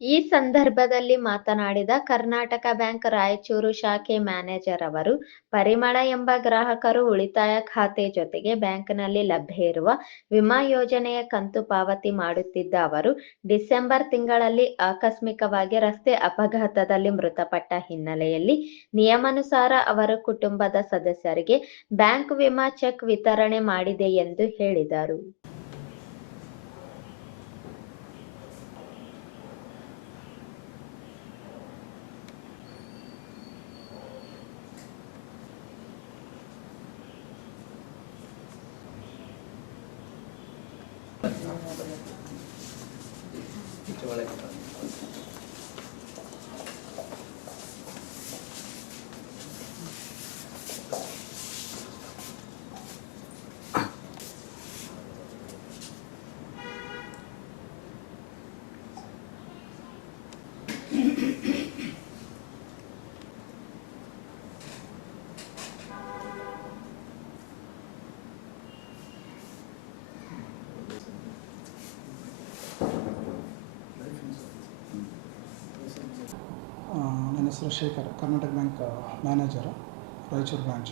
ಈ ಸಂದರ್ಭದಲ್ಲಿ ಮಾತನಾಡಿದ ಕರ್ನಾಟಕ ಬ್ಯಾಂಕ್ ರಾಯಚೂರು ಶಾಖೆ ಮ್ಯಾನೇಜರ್ ಅವರು, ಪರಿಮಳ ಎಂಬ ಗ್ರಾಹಕರು ಉಳಿತಾಯ ಖಾತೆ ಜೊತೆಗೆ ಬ್ಯಾಂಕ್ನಲ್ಲಿ ಲಭ್ಯ ಇರುವ ವಿಮಾ ಯೋಜನೆಯ ಕಂತು ಪಾವತಿ ಮಾಡುತ್ತಿದ್ದ ಅವರು, ಡಿಸೆಂಬರ್ ತಿಂಗಳಲ್ಲಿ ಆಕಸ್ಮಿಕವಾಗಿ ರಸ್ತೆ ಅಪಘಾತದಲ್ಲಿ ಮೃತಪಟ್ಟ ಹಿನ್ನೆಲೆಯಲ್ಲಿ ನಿಯಮಾನುಸಾರ ಅವರ ಕುಟುಂಬದ ಸದಸ್ಯರಿಗೆ ಬ್ಯಾಂಕ್ ವಿಮಾ ಚೆಕ್ ವಿತರಣೆ ಮಾಡಿದೆ ಎಂದು ಹೇಳಿದರು. ಆ, ನನ್ನ ಹೆಸರು Shekhar Karnataka bank manager, Raichur branch.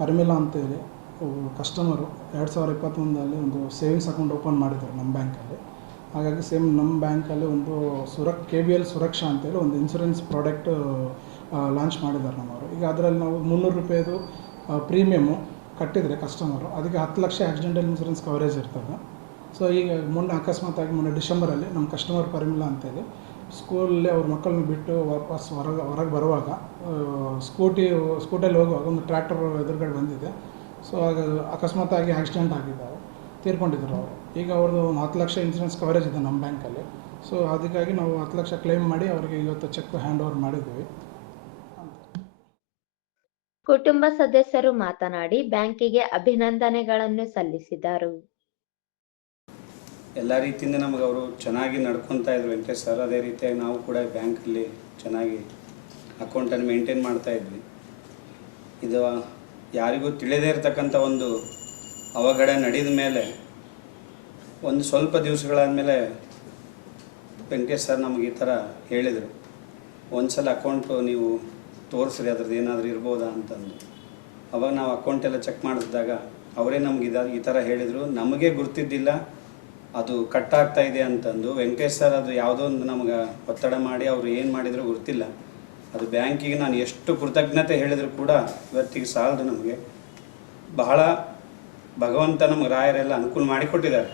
Parimila ಅಂತೇಳಿ ಕಸ್ಟಮರು ಎರಡು ಸಾವಿರ ಇಪ್ಪತ್ತೊಂದರಲ್ಲಿ ಒಂದು ಸೇವಿಂಗ್ಸ್ ಅಕೌಂಟ್ ಓಪನ್ ಮಾಡಿದರು ನಮ್ಮ ಬ್ಯಾಂಕಲ್ಲಿ. ಹಾಗಾಗಿ ಸೇಮ್ ನಮ್ಮ ಬ್ಯಾಂಕಲ್ಲಿ ಒಂದು ಸುರಕ್ ಕೆ ಬಿ ಎಲ್ ಸುರಕ್ಷಾ ಅಂತೇಳಿ ಒಂದು ಇನ್ಸೂರೆನ್ಸ್ ಪ್ರಾಡಕ್ಟ್ ಲಾಂಚ್ ಮಾಡಿದ್ದಾರೆ ನಮ್ಮವರು. ಈಗ ಅದರಲ್ಲಿ ನಾವು ಮುನ್ನೂರು ರೂಪಾಯಿದು ಪ್ರೀಮಿಯಮ್ಮು ಕಟ್ಟಿದರೆ ಕಸ್ಟಮರು ಅದಕ್ಕೆ ಹತ್ತು ಲಕ್ಷ ಆಕ್ಸಿಡೆಂಟಲ್ ಇನ್ಸೂರೆನ್ಸ್ ಕವರೇಜ್ ಇರ್ತದೆ. ಸೊ ಈಗ ಮೊನ್ನೆ ಅಕಸ್ಮಾತಾಗಿ ಮೊನ್ನೆ ಡಿಸೆಂಬರಲ್ಲಿ ನಮ್ಮ ಕಸ್ಟಮರ್ ಪರಿಮಿಲ ಅಂತೇಳಿ ಸ್ಕೂಲಲ್ಲಿ ಅವ್ರ ಮಕ್ಕಳನ್ನ ಬಿಟ್ಟು ವಾಪಸ್ ಹೊರಗೆ ಹೊರಗೆ ಬರುವಾಗ ಸ್ಕೂಟಿ, ಸ್ಕೂಟಲ್ಲಿ ಹೋಗುವಾಗ ಒಂದು ಟ್ರ್ಯಾಕ್ಟರ್ ಎದುರುಗಡೆ ಬಂದಿದೆ. ಸೊ ಆಗ ಅಕಸ್ಮಾತಾಗಿ ಆಕ್ಸಿಡೆಂಟ್ ಆಗಿದ್ದಾರೆ ತೀರ್ಕೊಂಡಿದ್ರು ಅವರು. ಈಗ ಅವ್ರದ್ದು ಒಂದು ಹತ್ತು ಲಕ್ಷ ಇನ್ಸೂರೆನ್ಸ್ ಕವರೇಜ್ ಇದೆ ನಮ್ಮ ಬ್ಯಾಂಕಲ್ಲಿ ಸೊ ಅದಕ್ಕಾಗಿ ನಾವು ಹತ್ತು ಲಕ್ಷ ಕ್ಲೈಮ್ ಮಾಡಿ ಅವರಿಗೆ ಇವತ್ತು ಚೆಕ್ ಹ್ಯಾಂಡ್ ಓವರ್ ಮಾಡಿದ್ದೀವಿ. ಕುಟುಂಬ ಸದಸ್ಯರು ಮಾತನಾಡಿ, ಬ್ಯಾಂಕಿಗೆ ಅಭಿನಂದನೆಗಳನ್ನು ಸಲ್ಲಿಸಿದರು. ಎಲ್ಲ ರೀತಿಯಿಂದ ನಮಗೆ ಅವರು ಚೆನ್ನಾಗಿ ನಡ್ಕೊತಾ ಇದ್ರು ವೆಂಕಟೇಶ್ ಸರ್. ಅದೇ ರೀತಿಯಾಗಿ ನಾವು ಕೂಡ ಬ್ಯಾಂಕಲ್ಲಿ ಚೆನ್ನಾಗಿ ಅಕೌಂಟನ್ನು ಮೇಂಟೈನ್ ಮಾಡ್ತಾ ಇದ್ವಿ. ಇದು ಯಾರಿಗೂ ತಿಳಿದೇ ಇರತಕ್ಕಂಥ ಒಂದು ಅವಘಡ ನಡೆದ ಮೇಲೆ, ಒಂದು ಸ್ವಲ್ಪ ದಿವಸಗಳಾದಮೇಲೆ ವೆಂಕಟೇಶ್ ಸರ್ ನಮಗೆ ಈ ಥರ ಹೇಳಿದರು. ಒಂದು ಸಲ ಅಕೌಂಟು ನೀವು ತೋರಿಸ್ರಿ, ಅದ್ರದ್ದು ಏನಾದರೂ ಇರ್ಬೋದಾ ಅಂತಂದು. ಅವಾಗ ನಾವು ಅಕೌಂಟೆಲ್ಲ ಚೆಕ್ ಮಾಡಿಸಿದಾಗ ಅವರೇ ನಮ್ಗೆ ಇದ, ಈ ಥರ ಹೇಳಿದರು. ನಮಗೆ ಗುರ್ತಿದ್ದಿಲ್ಲ. ಅದು ಕಟ್ ಆಗ್ತಾ ಇದೆ ಅಂತಂದು ವೆಂಕಟೇಶ್ ಸರ್ ಅದು ಯಾವುದೋ ಒಂದು ನಮ್ಗೆ ಒತ್ತಡ ಮಾಡಿ ಅವರು ಏನು ಮಾಡಿದ್ರು ಗೊತ್ತಿಲ್ಲ. ಅದು ಬ್ಯಾಂಕಿಗೆ ನಾನು ಎಷ್ಟು ಕೃತಜ್ಞತೆ ಹೇಳಿದರೂ ಕೂಡ ಇವತ್ತಿಗೆ ಸಾಲದು ನಮಗೆ. ಬಹಳ ಭಗವಂತ ನಮ್ಗೆ ರಾಯರೆಲ್ಲ ಅನುಕೂಲ ಮಾಡಿಕೊಟ್ಟಿದ್ದಾರೆ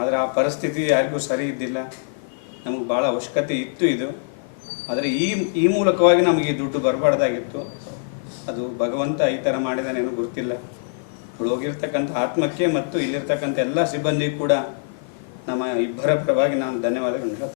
ಆದರೆ ಆ ಪರಿಸ್ಥಿತಿ ಯಾರಿಗೂ ಸರಿ ಇದ್ದಿಲ್ಲ. ನಮಗೆ ಭಾಳ ಅವಶ್ಯಕತೆ ಇತ್ತು ಇದು. ಆದರೆ ಈ ಈ ಮೂಲಕವಾಗಿ ನಮಗೆ ದುಡ್ಡು ಬರಬಾರ್ದಾಗಿತ್ತು. ಅದು ಭಗವಂತ ಈ ಥರ ಮಾಡಿದಾನೇನೋ ಗೊತ್ತಿಲ್ಲ. ಹೋಗಿರ್ತಕ್ಕಂಥ ಆತ್ಮಕ್ಕೆ ಮತ್ತು ಇಲ್ಲಿರ್ತಕ್ಕಂಥ ಎಲ್ಲ ಸಿಬ್ಬಂದಿ ಕೂಡ ನಮ್ಮ ಇಬ್ಬರ ಪರವಾಗಿ ನಾನು ಧನ್ಯವಾದಗಳನ್ನು